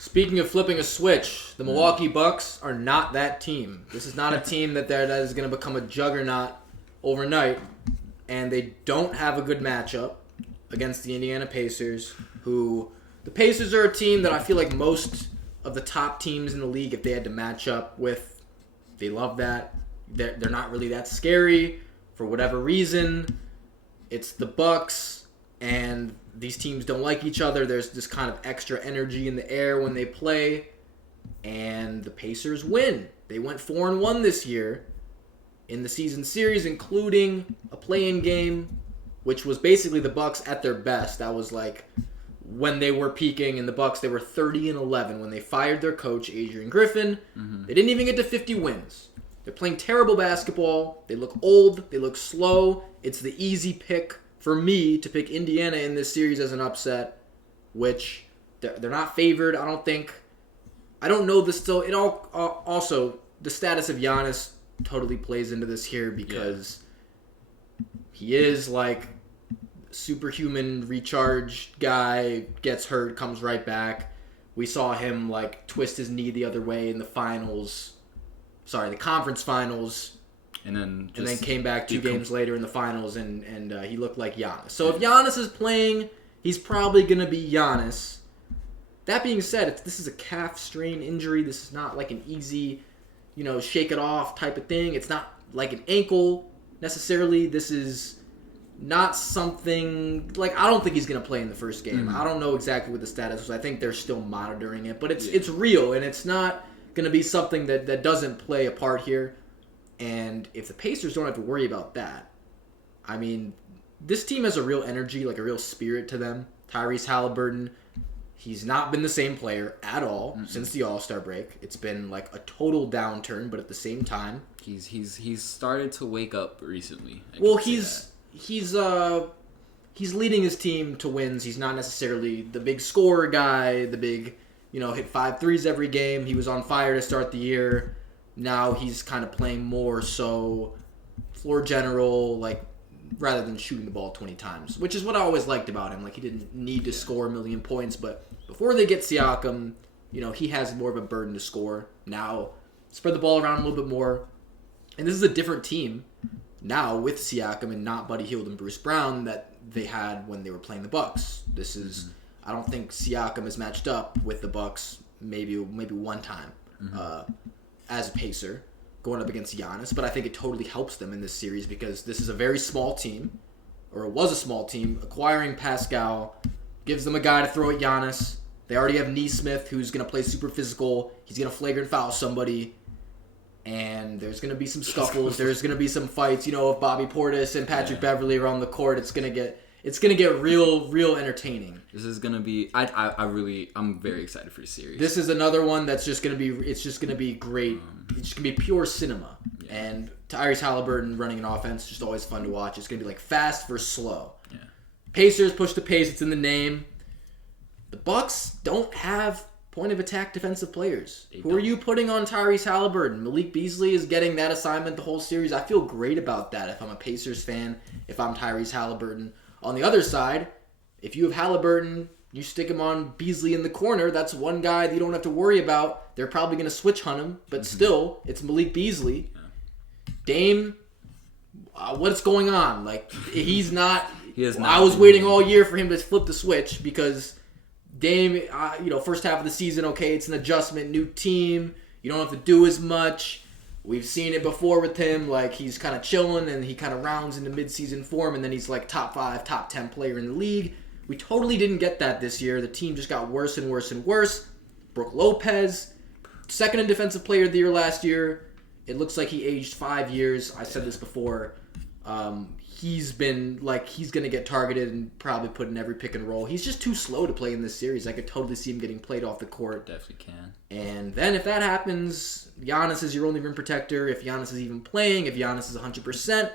Speaking of flipping a switch, the Milwaukee Bucks are not that team. This is not a team that is going to become a juggernaut overnight, and they don't have a good matchup against the Indiana Pacers, who the Pacers are a team that I feel like most of the top teams in the league, if they had to match up with, they love that. They're not really that scary for whatever reason. It's the Bucks, and these teams don't like each other. There's this kind of extra energy in the air when they play, and the Pacers win. They went 4-1 this year in the season series, including a play-in game, which was basically the Bucks at their best. That was like when they were peaking, and the Bucks, they were 30-11 when they fired their coach, Adrian Griffin. They didn't even get to 50 wins. They're playing terrible basketball. They look old. They look slow. It's the easy pick for me to pick Indiana in this series as an upset, which they're not favored, I don't think. I don't know this still. It all also, the status of Giannis totally plays into this here because he is like superhuman recharge guy, gets hurt, comes right back. We saw him like twist his knee the other way in the conference finals. And then came back 2 games later in the finals, and he looked like Giannis. So if Giannis is playing, he's probably going to be Giannis. That being said, this is a calf strain injury. This is not like an easy, shake it off type of thing. It's not like an ankle necessarily. This is not something like, I don't think he's going to play in the first game. I don't know exactly what the status is. I think they're still monitoring it, but it's real, and it's not going to be something that doesn't play a part here. And if the Pacers don't have to worry about that, I mean, this team has a real energy, like a real spirit to them. Tyrese Halliburton, he's not been the same player at all since the All-Star break. It's been like a total downturn, but at the same time, he's started to wake up recently. He's leading his team to wins. He's not necessarily the big scorer guy, the big, hit 5 threes every game. He was on fire to start the year. Now he's kind of playing more so floor general, like rather than shooting the ball 20 times, which is what I always liked about him. Like, he didn't need to score a million points, but before they get Siakam, he has more of a burden to score. Now, spread the ball around a little bit more. And this is a different team now with Siakam and not Buddy Hield and Bruce Brown that they had when they were playing the Bucks. This is, I don't think Siakam is matched up with the Bucks maybe one time. As a Pacer, going up against Giannis, but I think it totally helps them in this series because this is a very small team, or it was a small team. Acquiring Pascal gives them a guy to throw at Giannis. They already have Nesmith, who's going to play super physical. He's going to flagrant foul somebody, and there's going to be some scuffles. There's going to be some fights. If Bobby Portis and Patrick Beverley are on the court, it's going to get real entertaining. This is gonna be. I'm very excited for the series. This is another one that's just gonna be. It's just gonna be great. It's just gonna be pure cinema. And Tyrese Halliburton running an offense, just always fun to watch. It's gonna be like fast versus slow. Pacers push the pace. It's in the name. The Bucks don't have point of attack defensive players. Who are you putting on Tyrese Halliburton? Malik Beasley is getting that assignment the whole series. I feel great about that. If I'm a Pacers fan, if I'm Tyrese Halliburton. On the other side, if you have Halliburton, you stick him on Beasley in the corner, that's one guy that you don't have to worry about. They're probably going to switch hunt him, but still, it's Malik Beasley. Dame, what's going on? Like, he's not... I was waiting all year for him to flip the switch because Dame, first half of the season, okay, it's an adjustment, new team. You don't have to do as much. We've seen it before with him. Like, he's kind of chilling and he kind of rounds into midseason form, and then he's like top 5, top 10 player in the league. We totally didn't get that this year. The team just got worse and worse and worse. Brook Lopez, second in defensive player of the year last year. It looks like he aged 5 years. I said this before. He's been like, he's going to get targeted and probably put in every pick and roll. He's just too slow to play in this series. I could totally see him getting played off the court. Definitely can. And then if that happens, Giannis is your only rim protector. If Giannis is even playing, if Giannis is 100%,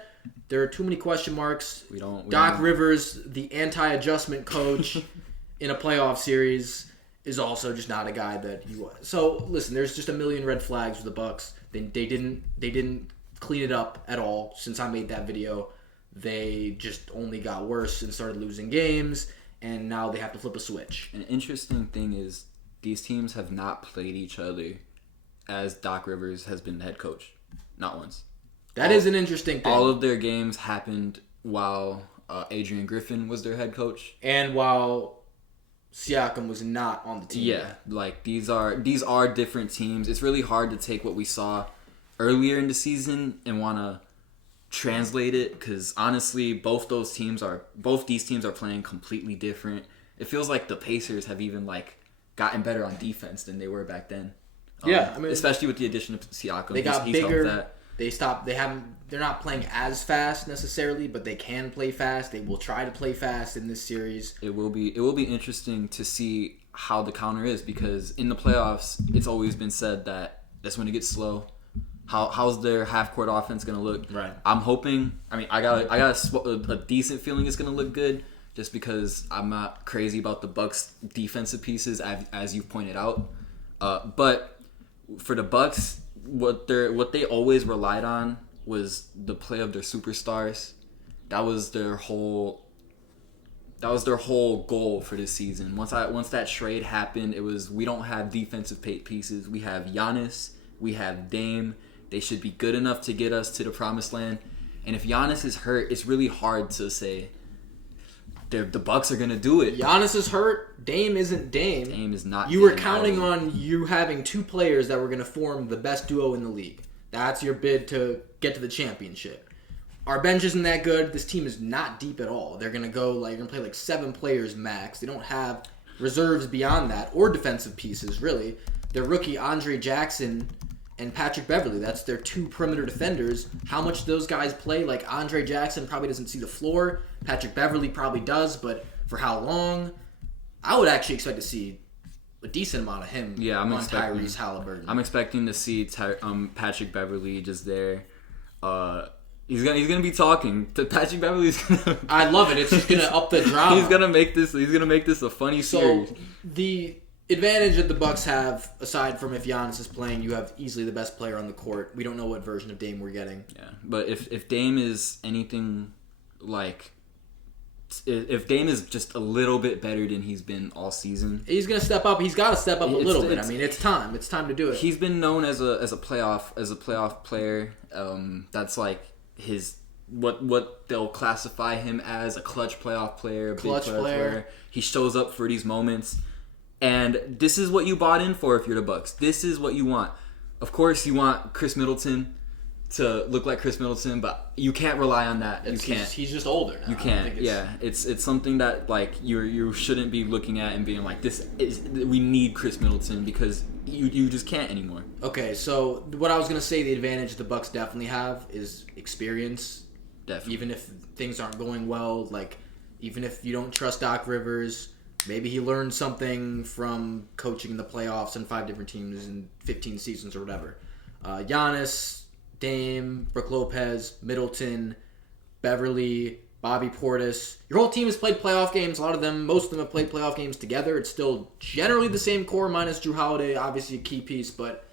there are too many question marks. Doc Rivers, the anti-adjustment coach in a playoff series, is also just not a guy that you want. So listen, there's just a million red flags with the Bucks. They didn't clean it up at all since I made that video. They just only got worse and started losing games, and now they have to flip a switch. An interesting thing is these teams have not played each other as Doc Rivers has been the head coach. Not once. That is an interesting thing. All of their games happened while Adrian Griffin was their head coach. And while Siakam was not on the team. Yeah, like these are different teams. It's really hard to take what we saw earlier in the season and want to translate it, because honestly, both these teams are playing completely different. It feels like the Pacers have even like gotten better on defense than they were back then. Yeah, I mean, especially with the addition of Siakam, they got he's bigger. helped that. They're not playing as fast necessarily, but they can play fast. They will try to play fast in this series. It will be interesting to see how the counter is, because in the playoffs, it's always been said that that's when it gets slow. How's their half court offense gonna look? Right. I'm hoping. I mean, I got a decent feeling it's gonna look good, just because I'm not crazy about the Bucks defensive pieces, as you pointed out. But for the Bucks, what they always relied on was the play of their superstars. That was their whole goal for this season. Once that trade happened, it was, we don't have defensive pieces. We have Giannis, we have Dame. They should be good enough to get us to the promised land. And if Giannis is hurt, it's really hard to say the Bucks are gonna do it. Giannis is hurt. Dame isn't Dame. Dame is not. You were counting on you having two players that were going to form the best duo in the league. That's your bid to get to the championship. Our bench isn't that good. This team is not deep at all. They're going to play like 7 players max. They don't have reserves beyond that or defensive pieces, really. Their rookie Andre Jackson and Patrick Beverley, that's their 2 perimeter defenders. How much do those guys play? Like, Andre Jackson probably doesn't see the floor. Patrick Beverley probably does, but for how long? I would actually expect to see a decent amount of him on Tyrese Halliburton. I'm expecting to see Patrick Beverley just there. He's gonna be talking. Patrick Beverley's gonna. I love it. It's just gonna up the drama. He's gonna make this a funny series. So the advantage that the Bucks have, aside from if Giannis is playing, you have easily the best player on the court. We don't know what version of Dame we're getting. Yeah, but if Dame is anything like. If Dame is just a little bit better than he's been all season, he's gonna step up. He's got to step up a little bit. I mean, it's time. It's time to do it. He's been known as a playoff player. That's like his what they'll classify him as, a clutch playoff player, clutch big player. He shows up for these moments, and this is what you bought in for if you're the Bucks. This is what you want. Of course, you want Chris Middleton to look like Chris Middleton, but you can't rely on that. You can't. He's just older now. You can't. Yeah, it's something that like you shouldn't be looking at and being like, we need Chris Middleton, because you just can't anymore. Okay, so what I was gonna say, the advantage the Bucks definitely have is experience. Definitely. Even if things aren't going well, like even if you don't trust Doc Rivers, maybe he learned something from coaching in the playoffs and 5 different teams in 15 seasons or whatever. Giannis, Dame, Brook Lopez, Middleton, Beverly, Bobby Portis. Your whole team has played playoff games. Most of them have played playoff games together. It's still generally the same core, minus Drew Holiday, obviously a key piece. But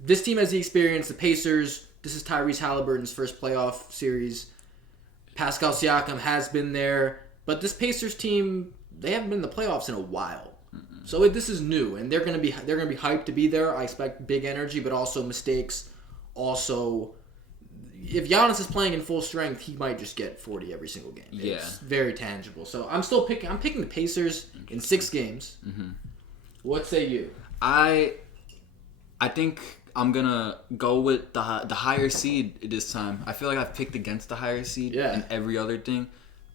this team has the experience. The Pacers, this is Tyrese Halliburton's first playoff series. Pascal Siakam has been there. But this Pacers team, they haven't been in the playoffs in a while. So this is new, and they're gonna be hyped to be there. I expect big energy, but also mistakes. Also, if Giannis is playing in full strength, he might just get 40 every single game. Yeah. It's very tangible. So I'm picking the Pacers in 6 games. Mm-hmm. What say you? I think I'm gonna go with the higher seed this time. I feel like I've picked against the higher seed in every other thing.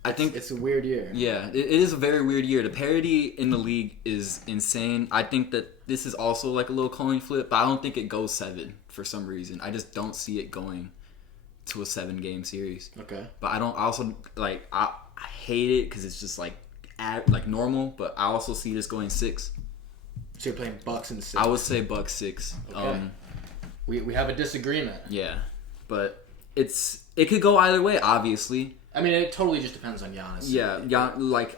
I think it's a weird year. Yeah, it is a very weird year. The parity in the league is insane. I think that this is also like a little coin flip, but I don't think it goes 7 for some reason. I just don't see it going to a 7-game series. Okay. But I hate it because it's just like normal, but I also see this going 6. So you're playing Bucks in 6. I would say Bucks 6. Okay. We have a disagreement. Yeah, but it could go either way, obviously. I mean, it totally just depends on Giannis. Yeah,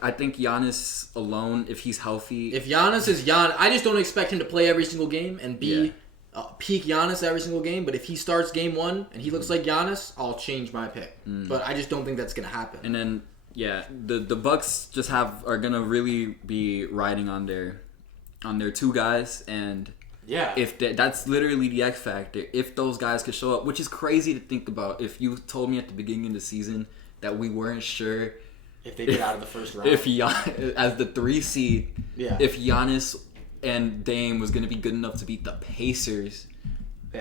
I think Giannis alone, if he's healthy. If Giannis is Giannis, I just don't expect him to play every single game and be peak Giannis every single game. But if he starts game 1 and he looks like Giannis, I'll change my pick. But I just don't think that's going to happen. And then, the Bucks are going to really be riding on their on their two guys, and Yeah. if that's literally the X factor. If those guys could show up, which is crazy to think about. If you told me at the beginning of the season that we weren't sure if they get out of the first round. if as the 3 seed, Yeah. if Giannis and Dame was going to be good enough to beat the Pacers,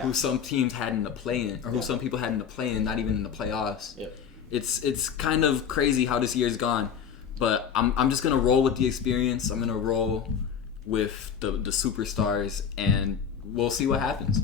who some teams had in the play-in, or who some people had in the play-in, not even in the playoffs. Yep. It's kind of crazy how this year's gone, but I'm just gonna roll with the experience. I'm gonna roll with the superstars, and we'll see what happens.